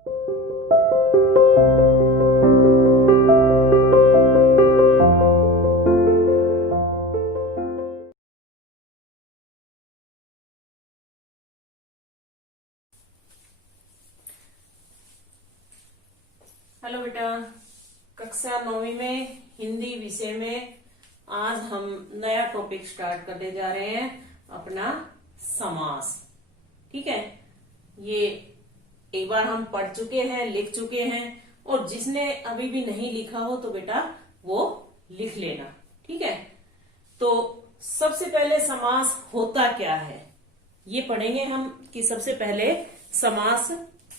Hello बेटा, कक्षा 9वीं में हिंदी विषय में आज हम नया टॉपिक स्टार्ट करने जा रहे हैं, अपना समास। ठीक है, ये एक बार हम पढ़ चुके हैं, लिख चुके हैं, और जिसने अभी भी नहीं लिखा हो तो बेटा वो लिख लेना। ठीक है, तो सबसे पहले समास होता क्या है ये पढ़ेंगे हम कि सबसे पहले समास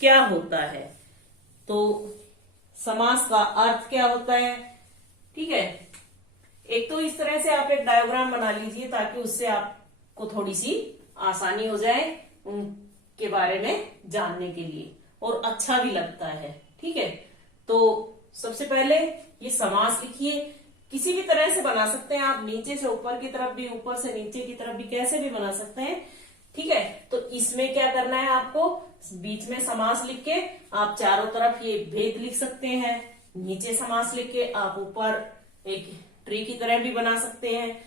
क्या होता है। तो समास का अर्थ क्या होता है। ठीक है, एक तो इस तरह से आप एक डायग्राम बना लीजिए ताकि उससे आपको थोड़ी सी आसानी हो जाए उनके बारे में जानने के लिए, और अच्छा भी लगता है। ठीक है, तो सबसे पहले ये समास लिखिए। किसी भी तरह से बना सकते हैं आप, नीचे से ऊपर की तरफ भी, ऊपर से नीचे की तरफ भी, कैसे भी बना सकते हैं। ठीक है, तो इसमें क्या करना है आपको, बीच में समास लिख के आप चारों तरफ ये भेद लिख सकते हैं। नीचे समास लिख के आप ऊपर एक ट्री की तरह भी बना सकते हैं,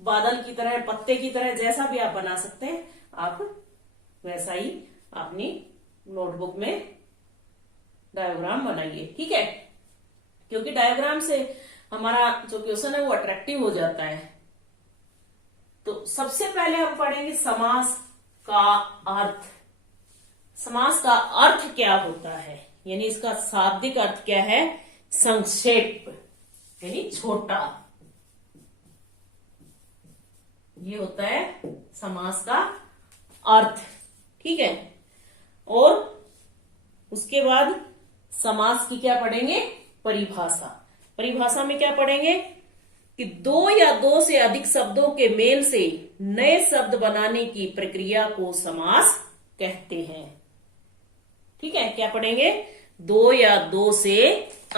बादल की तरह, पत्ते की तरह, जैसा भी आप बना सकते हैं। आप वैसा ही अपनी नोटबुक में डायग्राम बनाइए। ठीक है, क्योंकि डायग्राम से हमारा जो क्वेश्चन है वो अट्रैक्टिव हो जाता है। तो सबसे पहले हम पढ़ेंगे समास का अर्थ। समास का अर्थ क्या होता है, यानी इसका शाब्दिक अर्थ क्या है। संक्षेप यानी छोटा, ये होता है समास का अर्थ। ठीक है, और उसके बाद समास की क्या पढ़ेंगे, परिभाषा। परिभाषा में क्या पढ़ेंगे कि दो या दो से अधिक शब्दों के मेल से नए शब्द बनाने की प्रक्रिया को समास कहते हैं। ठीक है, क्या पढ़ेंगे, दो या दो से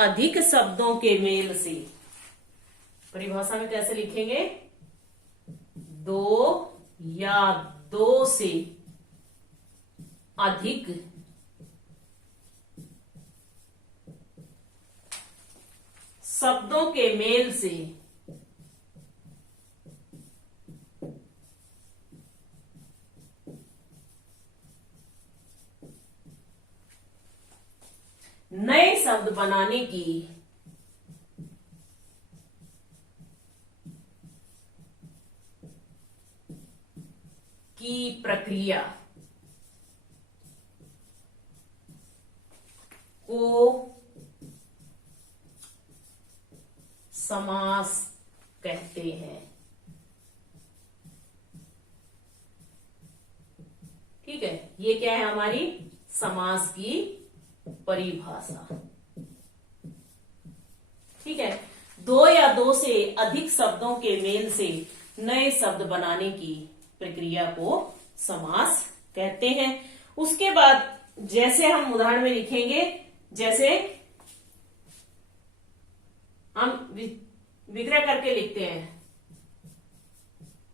अधिक शब्दों के मेल से। परिभाषा में कैसे लिखेंगे, दो या दो से अधिक शब्दों के मेल से नए शब्द बनाने की प्रक्रिया को समास कहते हैं। ठीक है, ये क्या है, हमारी समास की परिभाषा। ठीक है, दो या दो से अधिक शब्दों के मेल से नए शब्द बनाने की प्रक्रिया को समास कहते हैं। उसके बाद जैसे हम उदाहरण में लिखेंगे, जैसे हम विग्रह करके लिखते हैं,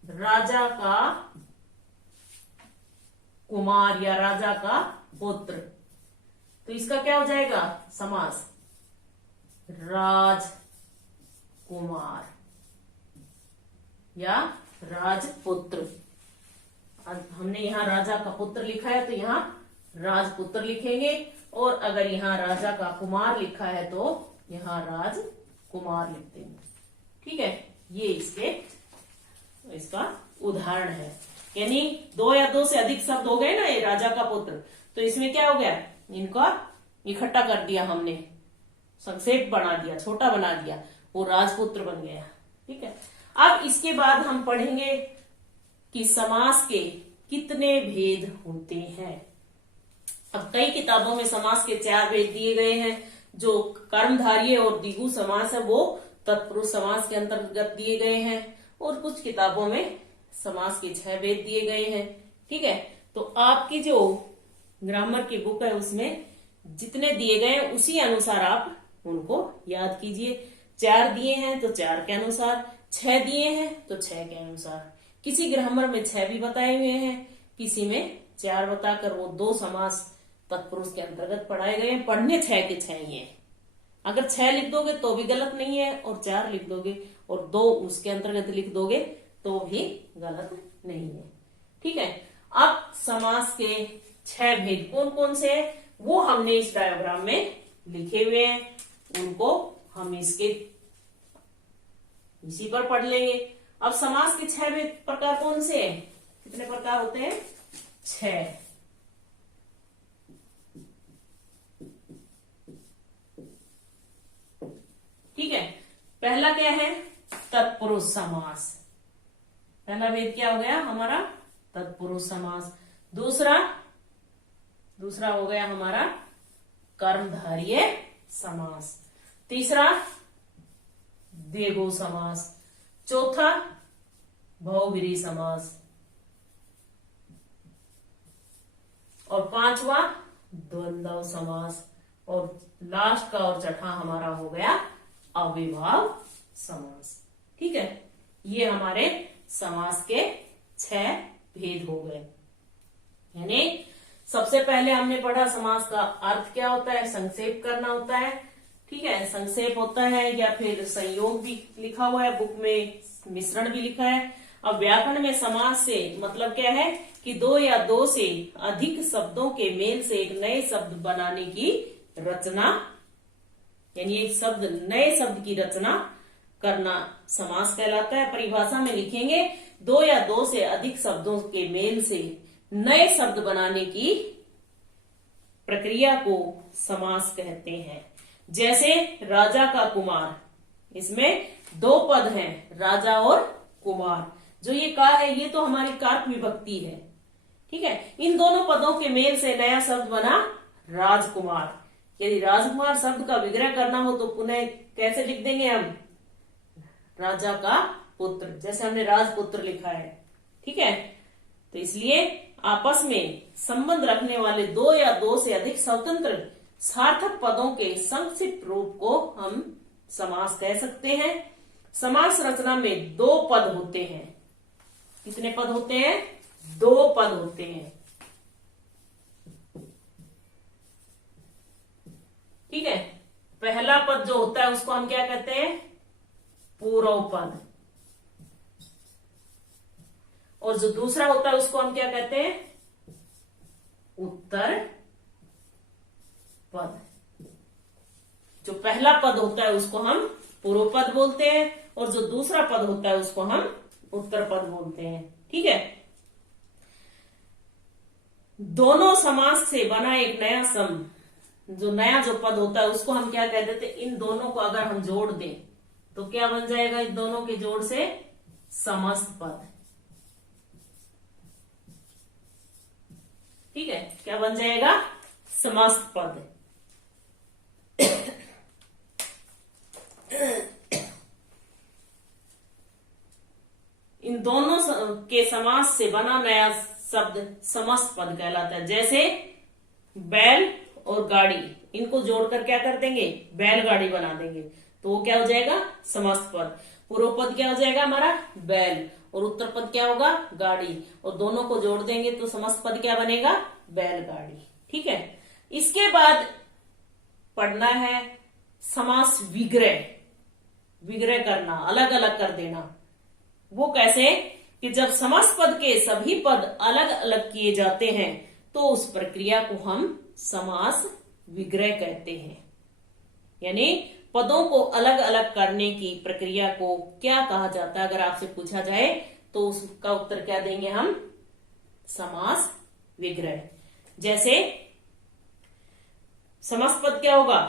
राजा का कुमार या राजा का पुत्र, तो इसका क्या हो जाएगा समास, राजकुमार या राजपुत्र। हमने यहाँ राजा का पुत्र लिखा है तो यहाँ राजपुत्र लिखेंगे, और अगर यहाँ राजा का कुमार लिखा है तो यहाँ राजकुमार लिख देंगे। ठीक है, ये इसका उदाहरण है। यानी दो या दो से अधिक शब्द हो गए ना, ये राजा का पुत्र, तो इसमें क्या हो गया, इनका इकट्ठा कर दिया हमने, संक्षेप बना दिया, छोटा बना दिया, वो राजपुत्र बन गया। ठीक है, अब इसके बाद हम पढ़ेंगे कि समास के कितने भेद होते हैं। अब कई किताबों में समास के 4 भेद दिए गए हैं। जो कर्मधारय और द्विगु समास है वो तत्पुरुष समास के अंतर्गत दिए गए हैं, और कुछ किताबों में समास के 6 भेद दिए गए हैं। ठीक है, तो आपकी जो ग्रामर की बुक है उसमें जितने दिए गए हैं उसी अनुसार आप उनको याद कीजिए। 4 दिए हैं तो 4 के अनुसार, 6 दिए हैं तो 6 के अनुसार। किसी ग्रामर में 6 भी बताए हुए हैं, किसी में 4 बताकर वो 2 समास तत्पुरुष के अंतर्गत पढ़ाए गए हैं। पढ़ने 6 के 6 ही हैं। अगर 6 लिख दोगे तो भी गलत नहीं है, और 4 लिख दोगे और 2 उसके अंतर्गत लिख दोगे तो भी गलत नहीं है। ठीक है। अब समास के 6 भेद कौन कौन से हैं वो हमने इस डायग्राम में लिखे हुए हैं, उनको हम इसी पर पढ़ लेंगे। अब समास के 6 भेद प्रकार कौन से हैं? कितने प्रकार होते हैं? 6। ठीक है। पहला क्या है? तत्पुरुष समास। पहला भेद क्या हो गया हमारा? तत्पुरुष समास। दूसरा हो गया हमारा कर्मधारय समास। तीसरा द्विगु समास। चौथा बहुव्रीहि समास। और 5वां द्वंद्व समास। और लास्ट का और छठा हमारा हो गया अविभाव समास। ठीक है। ये हमारे समास के 6 भेद हो गए। यानी सबसे पहले हमने पढ़ा समास का अर्थ क्या होता है, संक्षेप करना होता है। ठीक है। संक्षेप होता है या फिर संयोग भी लिखा हुआ है बुक में, मिश्रण भी लिखा है। अब व्याकरण में समास से मतलब क्या है कि 2 या 2 से अधिक शब्दों के मेल से एक नए शब्द बनाने की रचना, यानी एक शब्द नए शब्द की रचना करना समास कहलाता है। परिभाषा में लिखेंगे 2 या 2 से अधिक शब्दों के मेल से नए शब्द बनाने की प्रक्रिया को समास कहते हैं। जैसे राजा का कुमार, इसमें 2 पद हैं, राजा और कुमार। जो ये का है ये तो हमारी कारक विभक्ति है। ठीक है। इन दोनों पदों के मेल से नया शब्द बना राजकुमार। यदि राजकुमार शब्द का विग्रह करना हो तो पुनः कैसे लिख देंगे हम? राजा का पुत्र, जैसे हमने राजपुत्र लिखा है। ठीक है। तो इसलिए आपस में संबंध रखने वाले 2 या 2 से अधिक स्वतंत्र सार्थक पदों के संक्षिप्त रूप को हम समास कह सकते हैं। समास रचना में 2 पद होते हैं। कितने पद होते हैं? 2 पद होते हैं। ठीक है। पहला पद जो होता है उसको हम क्या कहते हैं? पूर्व पद। और जो दूसरा होता है उसको हम क्या कहते हैं? उत्तर पद। जो पहला पद होता है उसको हम पूर्व पद बोलते हैं, और जो दूसरा पद होता है उसको हम उत्तर पद बोलते हैं। ठीक है। दोनों समास से बना एक नया सम, जो नया जो पद होता है उसको हम क्या कह देते हैं? इन दोनों को अगर हम जोड़ दें तो क्या बन जाएगा? इन दोनों के जोड़ से समस्त पद। ठीक है। क्या बन जाएगा? समस्त पद। इन दोनों के समास से बना नया शब्द समस्त पद कहलाता है। जैसे बैल और गाड़ी, इनको जोड़कर क्या कर देंगे? बैलगाड़ी बना देंगे, तो वो क्या हो जाएगा? समस्त पद। पूर्व पद क्या हो जाएगा हमारा? बैल, और उत्तर पद क्या होगा? गाड़ी, और दोनों को जोड़ देंगे तो समस्त पद क्या बनेगा? बैलगाड़ी। ठीक है। इसके बाद पढ़ना है समास विग्रह। विग्रह करना, अलग अलग कर देना। वो कैसे? कि जब समस्त पद के सभी पद अलग अलग किए जाते हैं तो उस प्रक्रिया को हम समास विग्रह कहते हैं। यानी पदों को अलग अलग करने की प्रक्रिया को क्या कहा जाता है? अगर आपसे पूछा जाए तो उसका उत्तर क्या देंगे हम? समास विग्रह। जैसे समस्त पद क्या होगा?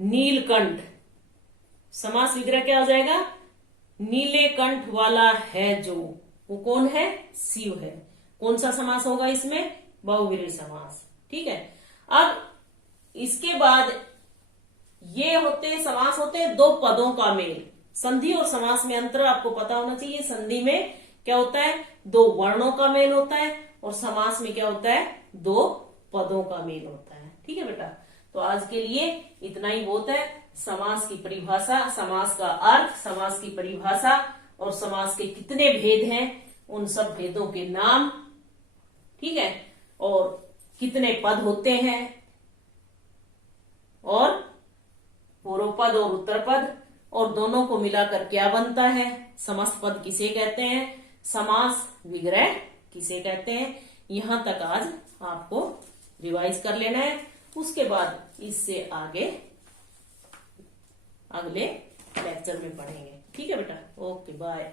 नीलकंठ। समास विग्रह क्या हो जाएगा? नीले कंठ वाला है जो, वो कौन है? शिव है। कौन सा समास होगा इसमें? बहुव्रीहि समास। ठीक है। अब इसके बाद ये समास होते हैं 2 पदों का मेल। संधि और समास में अंतर आपको पता होना चाहिए। संधि में क्या होता है? 2 वर्णों का मेल होता है, और समास में क्या होता है? 2 पदों का मेल होता है। ठीक है बेटा। तो आज के लिए इतना ही बहुत है। समास की परिभाषा, समास का अर्थ, समास की परिभाषा और समास के कितने भेद हैं, उन सब भेदों के नाम। ठीक है। और कितने पद होते हैं, और पूर्व पद और उत्तर पद, और दोनों को मिलाकर क्या बनता है, समस्त पद किसे कहते हैं, समास विग्रह किसे कहते हैं। यहां तक आज आपको रिवाइज कर लेना है। उसके बाद इससे आगे अगले लेक्चर में पढ़ेंगे। ठीक है बेटा, ओके बाय।